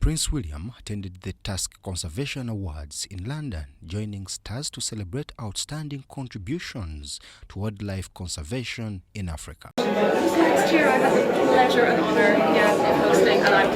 Prince William attended the Tusk Conservation Awards in London, joining stars to celebrate outstanding contributions to wildlife conservation in Africa. Next year I have the pleasure and honour of hosting, and I'm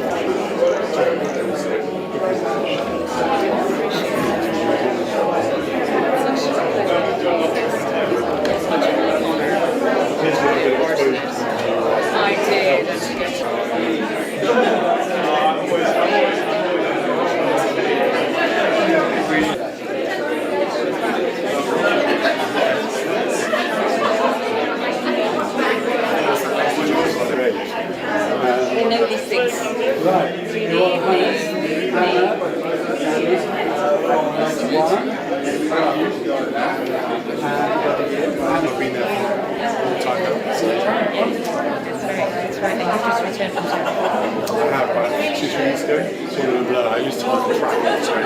I used to work on track, so I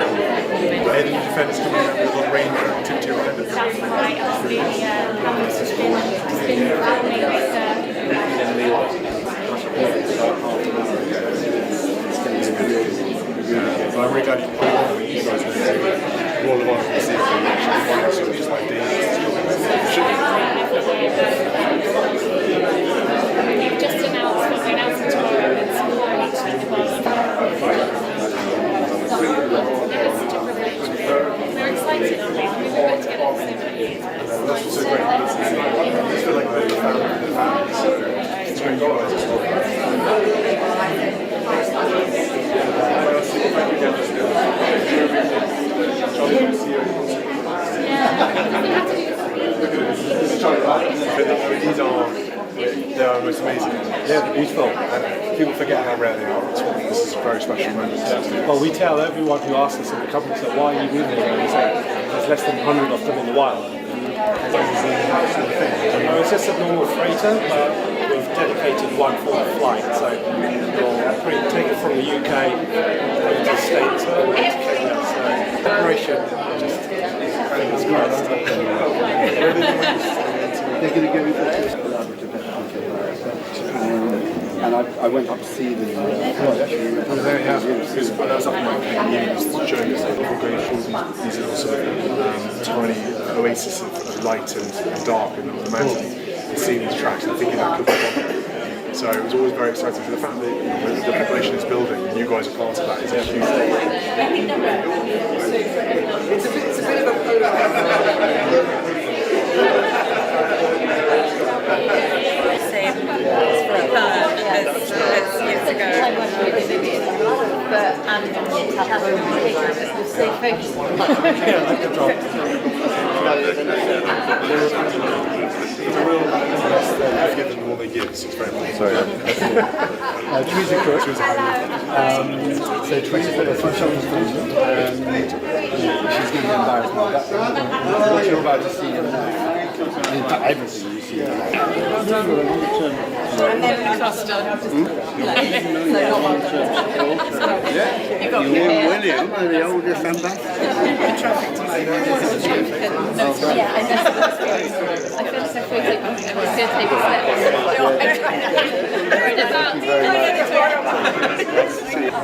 had any defenders coming around with a lot of range activity around it. That's right, Australia has been filming with So I'm really glad you put on with you guys and all of us to see if we actually find sort of just like You've just announced what we're announcing tomorrow. It's more We're excited, aren't we? We've worked together for so many years. That's so great. I just feel like we're the family, so it's great. They are most amazing. Yeah, they're beautiful. And people forget how rare they are. This is a very special moment. Well, we tell everyone who asks us in the company, so why are you moving here? And we say there's less than 100 of them in the wild. It's just a normal freighter, but we've dedicated one for the flight. So we'll take it from the UK over to the States, over to Kenya. So preparation, just fingers crossed. They're going to go with that collaborative and I went up to see them. Very happy because when I was up in my years showing us people going through these little sort of tiny oasis of light and dark in the mountains and seeing these tracks and thinking that could be fun. So it was always very exciting. So the fact that the population is building and you guys are part of that is a huge thing. It's a bit of a polar same for a bird as years ago. But stay focused. It's a real I've given them all they give, so it's very important. Sorry. Teresa Cook. So Teresa put her front shoulders from and she's going to be embarrassed by that. What you're about to see in everything you see. And then custard. You and William are the oldest ambassadors. yeah, I feel so freaky. I'm just going to take a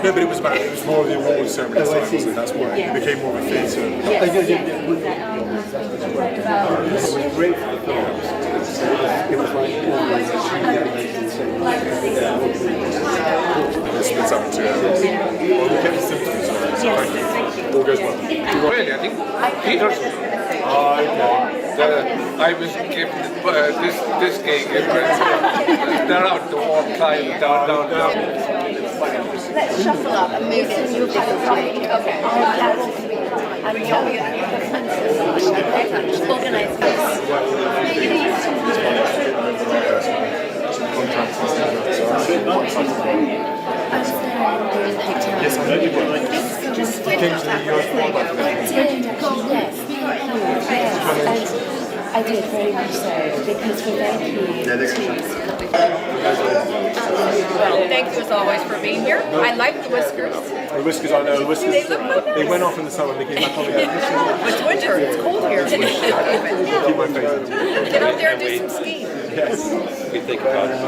No, but it was more of the awards ceremony style, so that's why it became more of a theatre. It was great for the films. It was like It's up to well, we get the symptoms, so thank you. All goes well. Really, I think Peter's. Oh, okay. I was given this gig and they're out the wall climbing down. Let's shuffle up and move it to your different right. Okay. And organise this. Yes, I know you were. You came to the US I did very much so, because we're very keen to Thank you as always for being here. I like the whiskers. The whiskers, I know. The whiskers, they went off in the summer and they came back on again. It's winter, it's cold here. Keep my face in. Get out there and do some skiing. Yes. We think about it.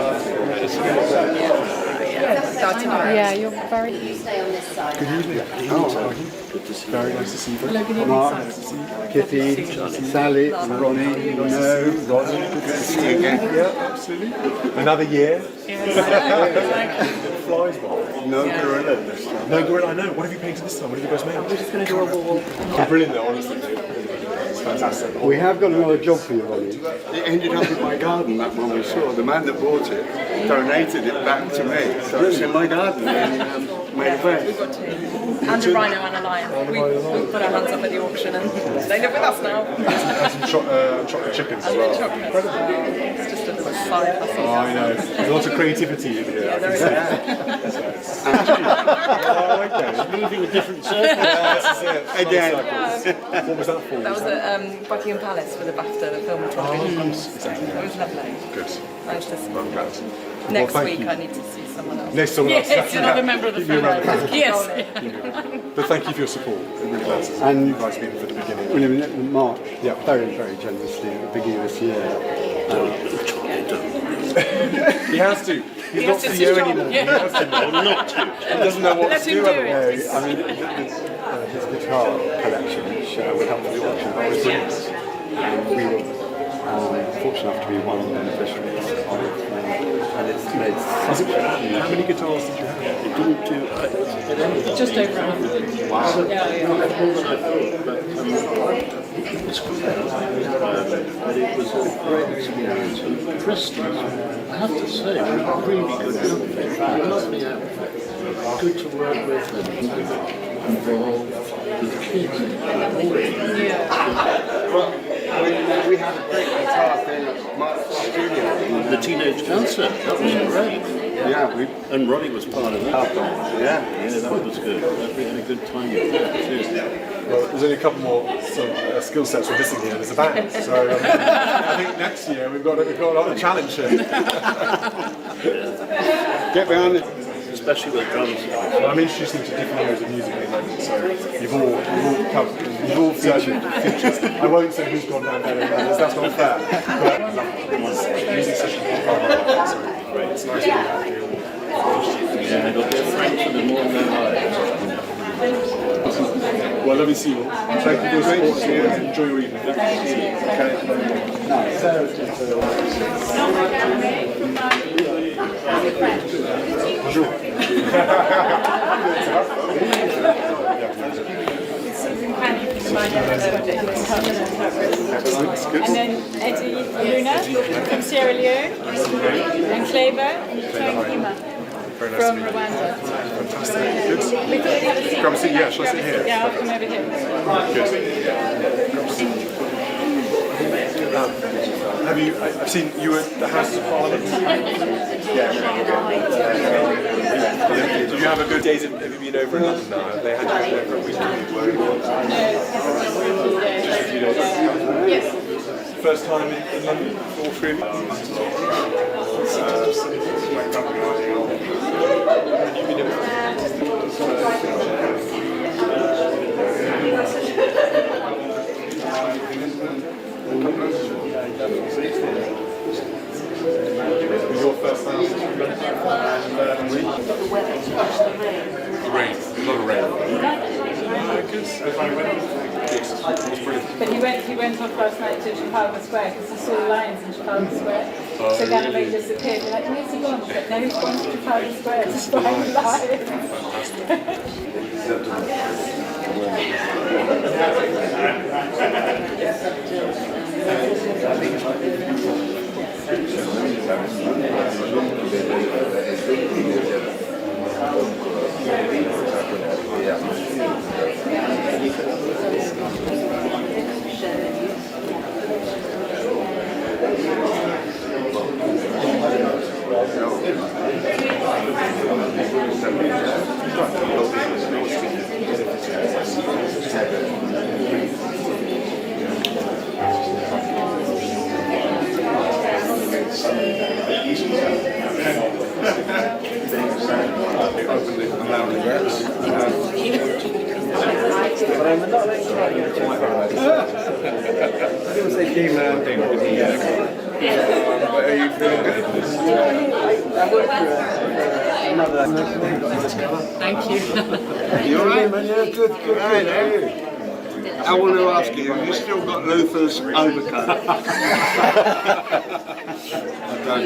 Yeah, you're very. Good evening. Good to see you. Very nice to see you. Mark, Kitty, Sally, Ronnie, Ronnie, good to see you again. Yeah, absolutely. Another year. It flies by. No gorilla this time. No gorilla, I know. What have you painted this time? What have you guys made? We're just going to do a wall. It's brilliant though, honestly. It's fantastic. We have got another job for you, Ronnie. It ended up in my garden, that one we saw. The man that bought it donated it back to me. So it's in my garden and made a We've bed. got two. And a rhino and a lion. We put our hands up at the auction and they live with us now. And some chocolate chickens as well. Chocolates. It's just a little side hustle. Oh, I know. There's lots of creativity in here. Yeah, there is. Oh, okay. Moving a different circle. Yeah, this is it. Again. What was that for? That was at Buckingham Palace for the BAFTA, the film television. It was lovely. Good. Nice to see. I'm glad. Next Well, week you. I need to see someone else. Next someone else. Yes, another member of the Keep me around family. the Yes. But thank you for your support. It really does. And you guys been from the beginning. William Mark, Yeah. very, very generously at the beginning of this year. He has to. He's not CEO anymore. He has to. Not to. He doesn't know what Let to him do do otherwise. it. I mean, his guitar collection, which will help with the auction, was brilliant. We were fortunate enough to be one of the beneficiaries of it, and it's made such a huge. How many guitars did you have? It didn't do. It ended up Just over 100. Wow. Yeah, yeah. More than I thought, but it's great. But it was a great experience. And Christmas, I have to say, was really good outfit. Lovely outfit. Good to work with and involved with kids. We had a great guitar thing at Mark's studio. The teenage concert, that was great. Yeah, And Ronnie was part of that. Yeah, that was good. We had a good time with that too. Well, there's only a couple more skill sets we're missing here. There's a band, so I think next year we've got a challenge here. get behind it. Especially with drums. Well, I'm introducing to different areas of music at the moment, so you've all featured. I won't say who's gone down better than others. That's not fair. But music sessions are so great. It's nice to be able to do. Yeah, it'll be a friend for them all their lives. Well, let me see you all. Thank you for your support. Enjoy your evening. Bonjour. And then Eddie Luna from Sierra Leone, and Kleber from Rwanda. Fantastic. Good. We thought we'd have a seat. Grab a seat, yeah, shall I sit here? Yeah, I'll come over here. Have you? I've seen you at the House of Parliament. Did you have a good days? Have you been over in London now? They had you over a week. Yes. First time in London, all three of you. You've been over. Your first house? Rain, a lot of rain. But he went on first night to Trafalgar Square because he saw the lions in Trafalgar Square. So Ganymede disappeared. We're like, where's he gone? He said, no, he's gone to Trafalgar Square to spy the lions. Are you feeling good? Thank you. You alright, man? Yeah, good. Right, I want to ask you, have you still got Luther's overcoat? I don't.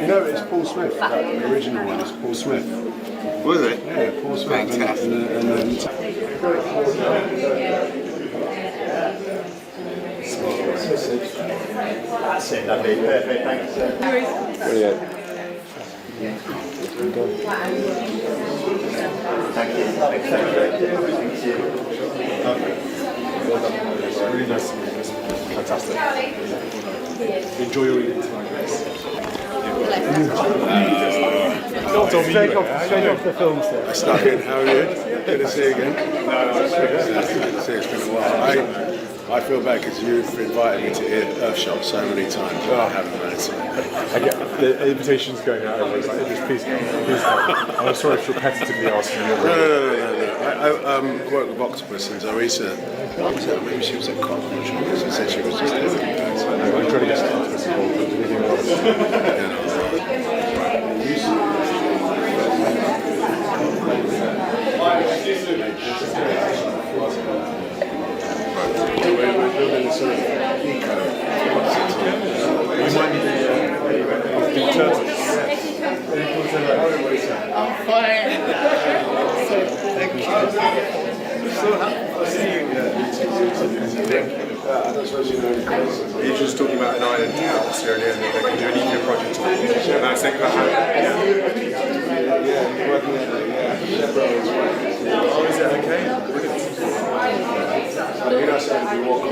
You know, it's Paul Smith. The original one is Paul Smith. Was it? Yeah, Paul Smith. Fantastic. That's it, lovely, perfect, thanks. Brilliant. Thank you. Thank you. Really nice to meet you. Fantastic. Enjoy your evening tonight, guys. Straight off the film set. I stuck in. How are you? Good to see you again. It's good to see you. It's been a while. I feel bad because you've invited me to Earthshot so many times. I haven't managed to. I get the invitations going out. It's like, please come. I'm sorry for repetitively asking you. No. I work with Octopus and Zarisa. Maybe she was at COP. I'm not sure. She said she was just there. I'm trying to get to Octopus involved. We're building a sort of eco. You might need the turtles. I'm fine. Thank you. So happy to see you. I don't suppose you know. He was just talking about an island out Australia and that they can do an eco project. And I was thinking about how. Yeah, he's working there. Yeah. Oh, is that okay? You're not saying you walk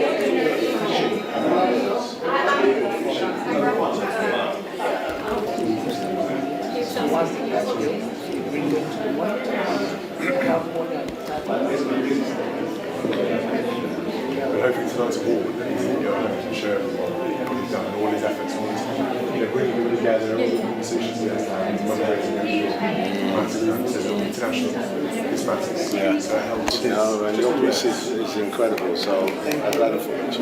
But hopefully tonight's award that he's can show everyone what he's done and all his efforts and all his, bringing people together, all the conversations he has had, moderating international dispatches. Yeah. So it helps. No, and your piece is incredible, so I'm glad I followed you.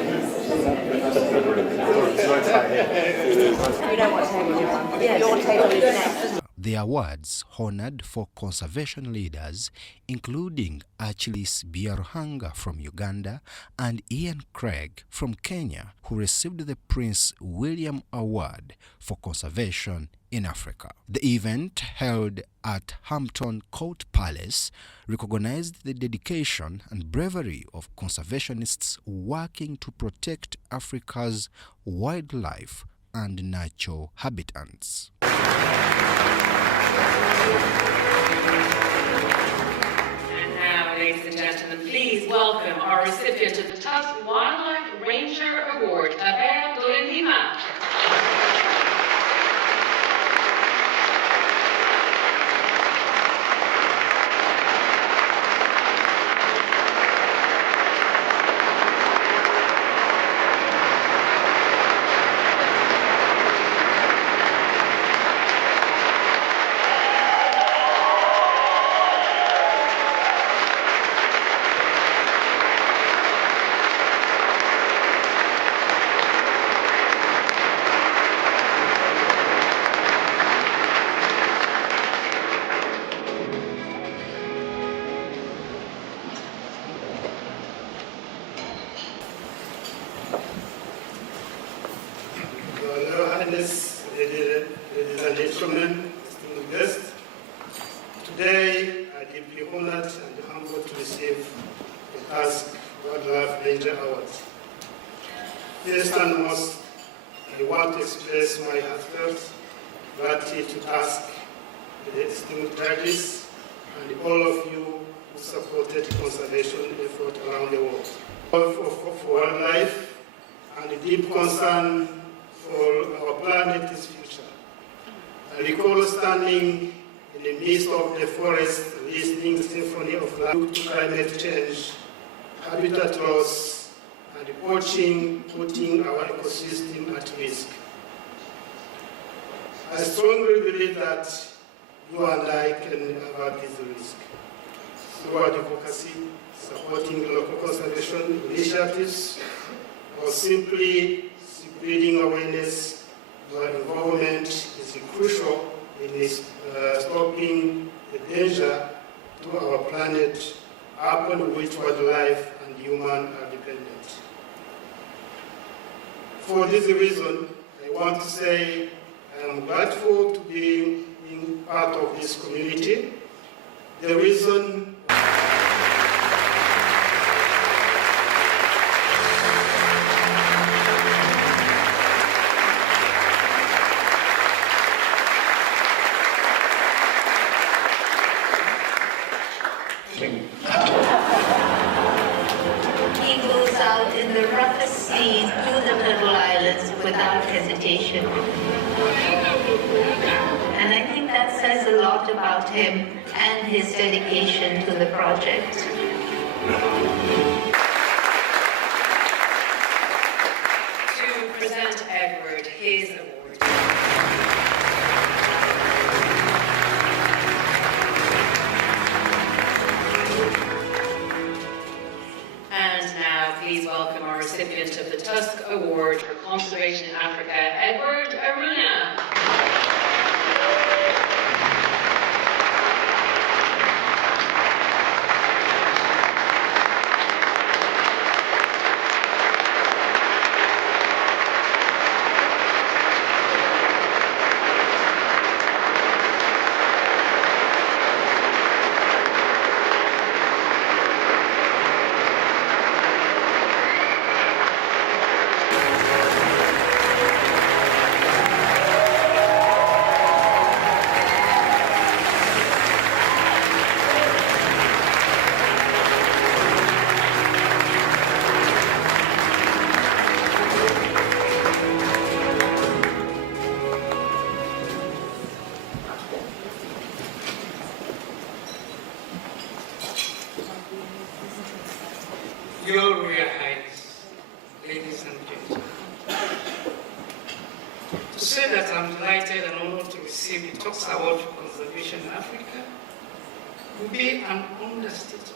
You know what table you're on. Your table is next. The awards honored for conservation leaders, including Achilles Byaruhanga from Uganda and Ian Craig from Kenya, who received the Prince William Award for Conservation in Africa. The event, held at Hampton Court Palace, recognized the dedication and bravery of conservationists working to protect Africa's wildlife and natural habitats. And now, ladies and gentlemen, please welcome our recipient of the Tusk Wildlife Ranger Award, Lima. Your Highness, ladies and gentlemen, distinguished guests, today I am deeply honored and humbled to receive the Tusk Wildlife Ranger Awards. First and most, I want to express my heartfelt gratitude to Tusk, the distinguished judges, and all of you who supported conservation efforts around the world. For wildlife and the deep concern for our planet's future. I recall standing in the midst of the forest, listening to the symphony of life to climate change, habitat loss, and poaching, putting our ecosystem at risk. I strongly believe that you and I can avert this risk through advocacy, supporting local conservation initiatives, or simply spreading awareness. Your involvement is crucial in stopping the danger to our planet upon which wildlife and human are dependent. For this reason, I want to say I am grateful to be part of this community. The reason he goes out in the roughest seas to the little islands without hesitation. And I think that says a lot about him and his dedication to the project. To present Edward his award. And now please welcome our recipient of the Tusk Award for Conservation in Africa, Edward Aruna. Your Royal Highness, ladies and gentlemen, to say that I'm delighted and honored to receive the Tusk Award for Conservation in Africa would be an understatement.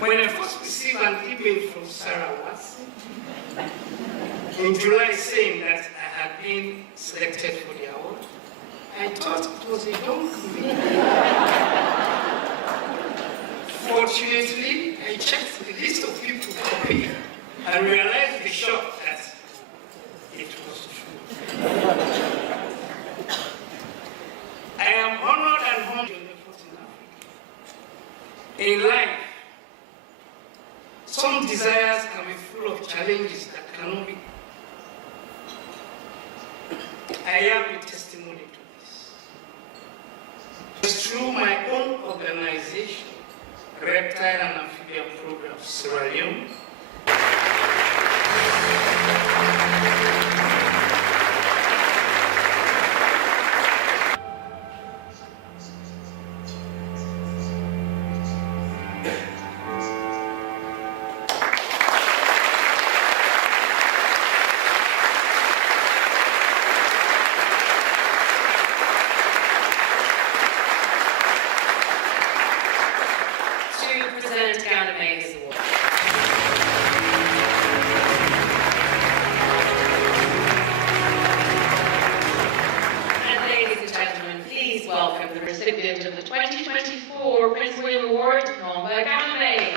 When I first received an email from Sarah Watson in July saying that I had been selected for the award, I thought it was a young me. Fortunately, I checked the list of people copied and realized the shock that it was true. I am honored and humbled in effort in Africa. In life, some desires can be full of challenges that cannot be. I am a testimony to this. It's through my own organization, Reptile and Amphibian Program, Sierra Leone. Welcome the recipient of the 2024 Prince William Award, Nomba Ganame.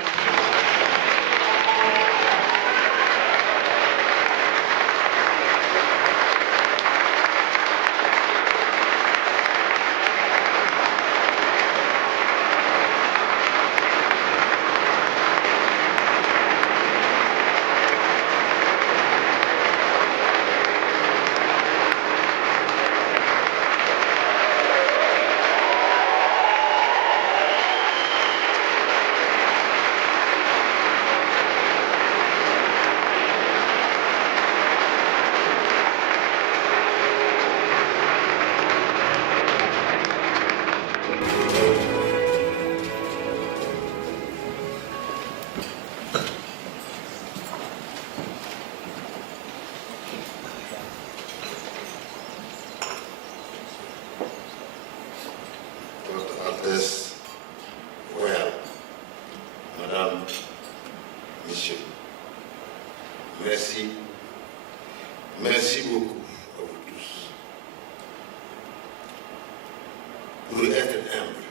pour être humble.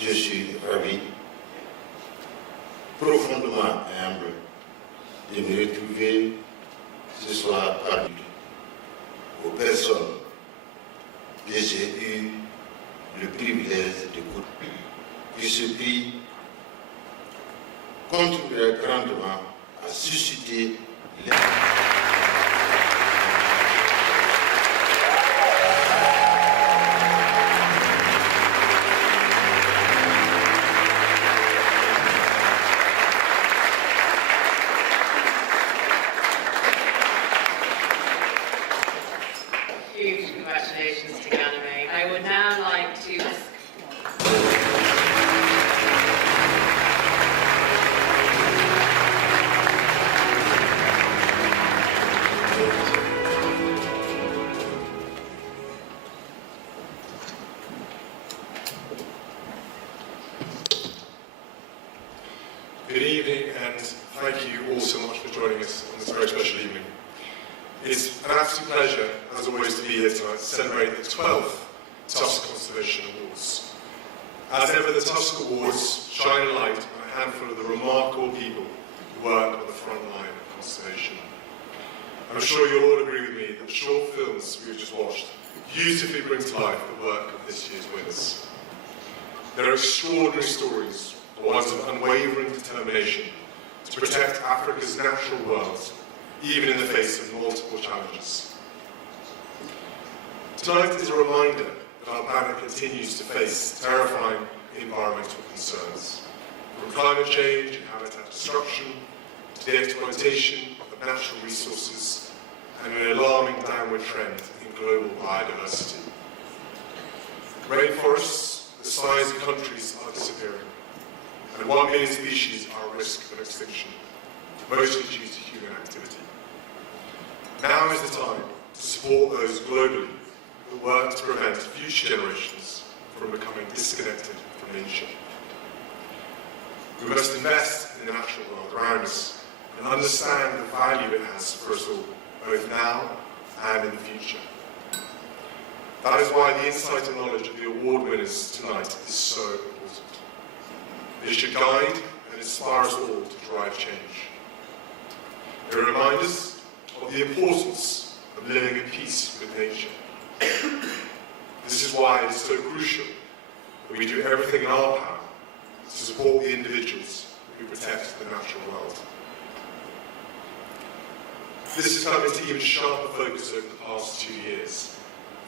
Je suis ravi, profondément humble, de me retrouver ce soir parmi aux personnes que j'ai eu le privilège d'écouter. Que ce prix contribuera grandement à susciter les... Huge congratulations to Ganame. I would now like to... Good evening, and thank you all so much for joining us on this very special evening. It's an absolute pleasure, as always, to be here tonight to celebrate the 12th Tusk Conservation Awards. As ever, the Tusk Awards shine a light on a handful of the remarkable people who work on the front line of conservation. I'm sure you'll all agree with me that the short films we've just watched beautifully bring to life the work of this year's winners. There are extraordinary stories, the ones of unwavering determination to protect Africa's natural world, even in the face of multiple challenges. Tonight is a reminder that our planet continues to face terrifying environmental concerns, from climate change and habitat destruction to the exploitation of natural resources and an alarming downward trend in global biodiversity. Rainforests, the size of countries, are disappearing, and 1 million species are at risk of extinction, mostly due to human activity. Now is the time to support those globally who work to prevent future generations from becoming disconnected from nature. We must invest in the natural world around us and understand the value it has for us all, both now and in the future. That is why the insight and knowledge of the award winners tonight is so important. It should guide and inspire us all to drive change. They remind us of the importance of living in peace with nature. This is why it is so crucial that we do everything in our power to support the individuals who protect the natural world. This has come into even sharper focus over the past 2 years,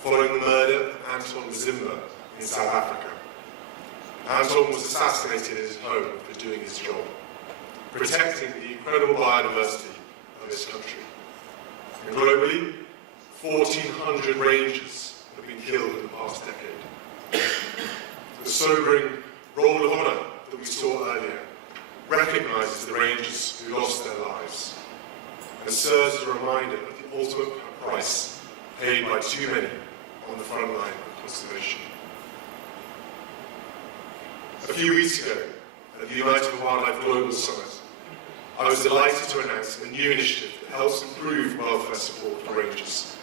following the murder of Anton Mzimba in South Africa. Anton was assassinated in his home for doing his job, protecting the incredible biodiversity of his country. And globally, 1,400 rangers have been killed in the past decade. The sobering roll of honour that we saw earlier recognises the rangers who lost their lives and serves as a reminder of the ultimate price paid by too many on the front line of conservation. A few weeks ago, at the United Wildlife Global Summit, I was delighted to announce a new initiative that helps improve welfare support for rangers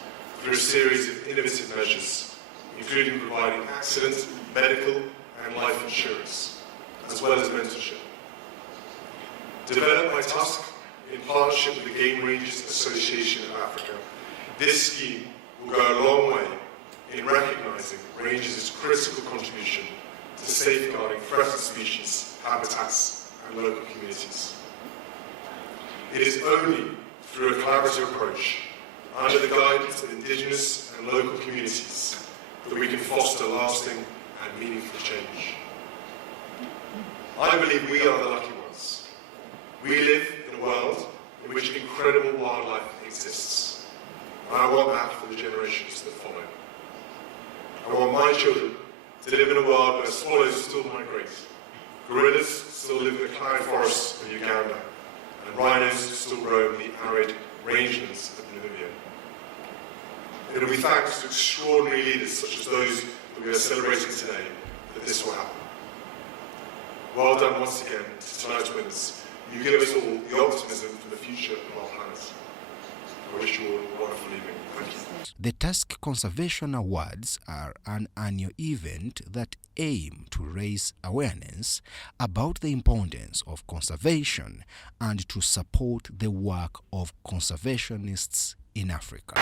through a series of innovative measures, including providing accident, medical and life insurance, as well as mentorship. Developed by Tusk in partnership with the Game Rangers Association of Africa, this scheme will go a long way in recognising rangers' critical contribution to safeguarding threatened species, habitats and local communities. It is only through a collaborative approach, under the guidance of Indigenous and local communities, that we can foster lasting and meaningful change. I believe we are the lucky ones. We live in a world in which incredible wildlife exists, and I want that for the generations that follow. I want my children to live in a world where swallows still migrate, gorillas still live in the cloud forests of Uganda, and rhinos still roam the arid rangelands of Namibia. It will be thanks to extraordinary leaders such as those that we are celebrating today that this will happen. Well done once again to tonight's winners. You give us all the optimism for the future of our planet. I wish you all a wonderful evening. Thank you. The Tusk Conservation Awards are an annual event that aim to raise awareness about the importance of conservation and to support the work of conservationists in Africa.